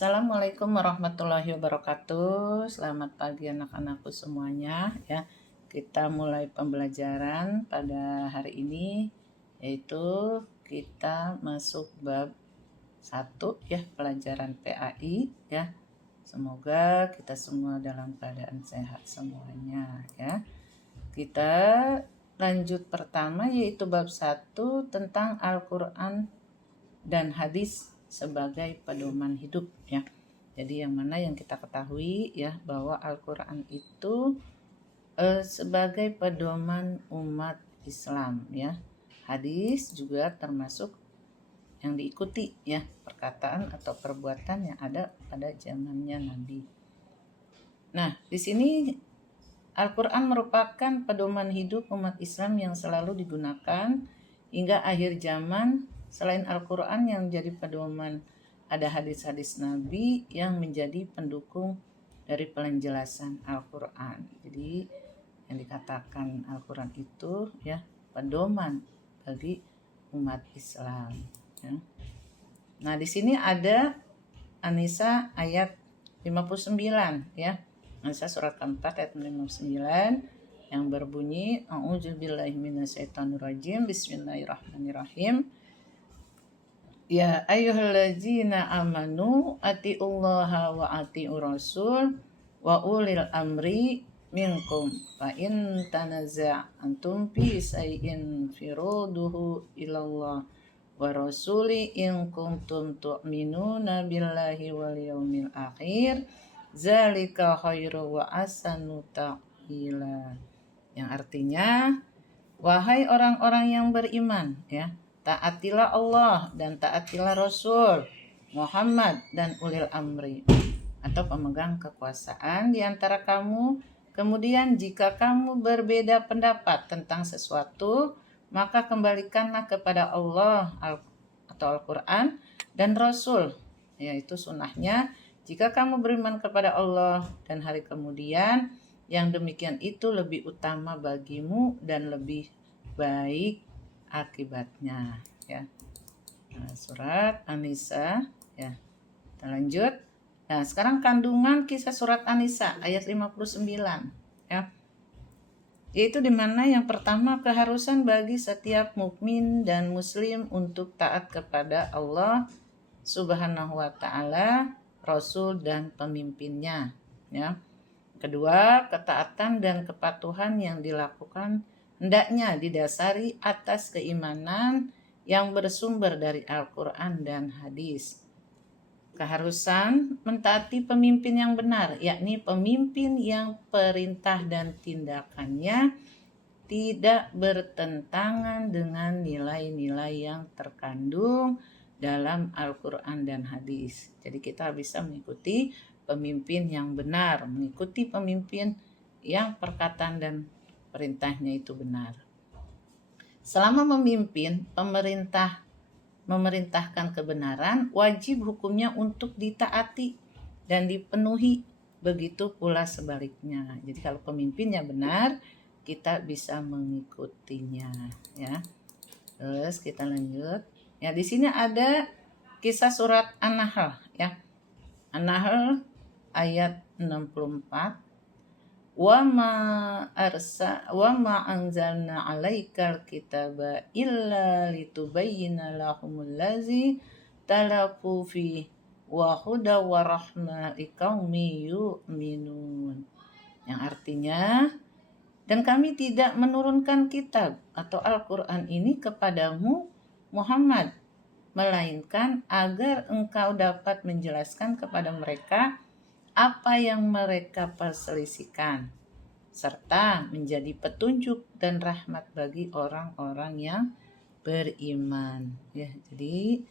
Assalamualaikum warahmatullahi wabarakatuh. Selamat pagi anak-anakku semuanya ya. Kita mulai pembelajaran pada hari ini, yaitu kita masuk bab 1 ya, pelajaran PAI ya. Semoga kita semua dalam keadaan sehat semuanya ya. Kita lanjut pertama, yaitu bab 1 tentang Al-Quran dan hadis sebagai pedoman hidup ya. Jadi yang mana yang kita ketahui ya, bahwa Al-Quran itu sebagai pedoman umat Islam ya. Hadis juga termasuk yang diikuti ya, perkataan atau perbuatan yang ada pada zamannya Nabi. Nah, di sini Al-Quran merupakan pedoman hidup umat Islam yang selalu digunakan hingga akhir zaman. Selain Al-Quran yang menjadi pedoman, ada hadis-hadis Nabi yang menjadi pendukung dari penjelasan Al-Quran. Jadi yang dikatakan Al-Quran itu ya, pedoman bagi umat Islam ya. Nah, di sini ada An-Nisa ayat 59 ya. An-Nisa surat keempat ayat 59 yang berbunyi, A'udzubillahi minasyaitonirrajim, Bismillahirrahmanirrahim. Ya ayyuhallazina amanu atiullaha wa atiur rasul wa ulil amri minkum fa in tanaza'antum fi shay'in firuduhu ilallah wa rasuli in kuntum tu'minuna billahi wal yaumil akhir zalika khairu wa ahsanu ta'wila. Yang artinya, wahai orang-orang yang beriman ya, taatilah Allah dan taatilah Rasul Muhammad dan ulil amri atau pemegang kekuasaan di antara kamu. Kemudian jika kamu berbeda pendapat tentang sesuatu, maka kembalikanlah kepada Allah atau Al-Quran dan Rasul, yaitu sunnahnya. Jika kamu beriman kepada Allah dan hari kemudian, yang demikian itu lebih utama bagimu dan lebih baik akibatnya ya. Nah, surat An-Nisa ya. Kita lanjut. Nah, sekarang kandungan kisah surat An-Nisa ayat 59 ya. Yaitu di mana yang pertama, keharusan bagi setiap mukmin dan muslim untuk taat kepada Allah Subhanahu wa taala, Rasul dan pemimpinnya ya. Kedua, ketaatan dan kepatuhan yang dilakukan hendaknya didasari atas keimanan yang bersumber dari Al-Quran dan hadis. Keharusan mentaati pemimpin yang benar, yakni pemimpin yang perintah dan tindakannya tidak bertentangan dengan nilai-nilai yang terkandung dalam Al-Quran dan hadis. Jadi kita bisa mengikuti pemimpin yang benar, mengikuti pemimpin yang perkataan dan perintahnya itu benar. Selama memimpin, memerintahkan kebenaran, wajib hukumnya untuk ditaati dan dipenuhi. Begitu pula sebaliknya. Jadi kalau pemimpinnya benar, kita bisa mengikutinya ya. Terus kita lanjut. Ya, di sini ada kisah surat An-Nahl ya. An-Nahl ayat 64. Wa ma anzalna 'alaikal kitaba illa litubayyana lahumul ladzi talafu fi wa huda wa rahmah liqaumi yu'minun. Yang artinya, dan kami tidak menurunkan kitab atau Al-Quran ini kepadamu Muhammad, melainkan agar engkau dapat menjelaskan kepada mereka apa yang mereka perselisihkan, serta menjadi petunjuk dan rahmat bagi orang-orang yang beriman ya. Jadi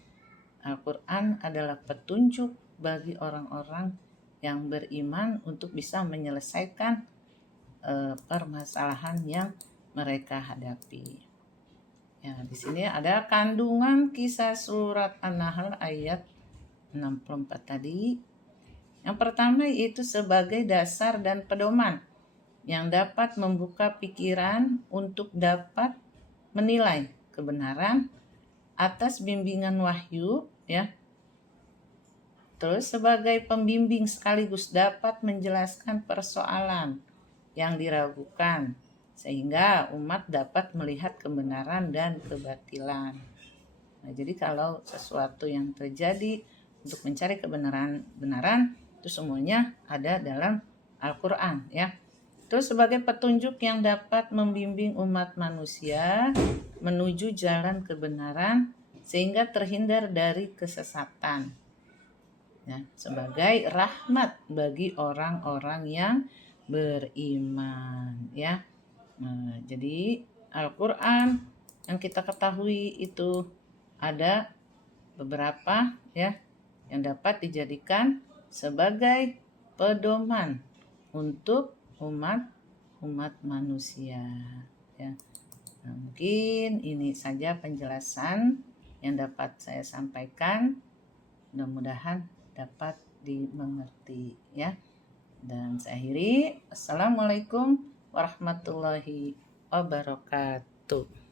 Al-Quran adalah petunjuk bagi orang-orang yang beriman untuk bisa menyelesaikan permasalahan yang mereka hadapi. Ya, di sini ada kandungan kisah surat An-Nahl ayat 64 tadi. Yang pertama yaitu sebagai dasar dan pedoman yang dapat membuka pikiran untuk dapat menilai kebenaran atas bimbingan wahyu ya, Terus sebagai pembimbing sekaligus dapat menjelaskan persoalan yang diragukan sehingga umat dapat melihat kebenaran dan kebatilan. Nah, jadi kalau sesuatu yang terjadi untuk mencari kebenaran itu semuanya ada dalam Al-Qur'an ya. Terus sebagai petunjuk yang dapat membimbing umat manusia menuju jalan kebenaran sehingga terhindar dari kesesatan. Ya, sebagai rahmat bagi orang-orang yang beriman ya. Nah, jadi Al-Qur'an yang kita ketahui itu ada beberapa ya yang dapat dijadikan sebagai pedoman untuk umat manusia ya. Nah, mungkin ini saja penjelasan yang dapat saya sampaikan. Mudah-mudahan dapat dimengerti ya. Dan saya akhiri. Assalamualaikum warahmatullahi wabarakatuh.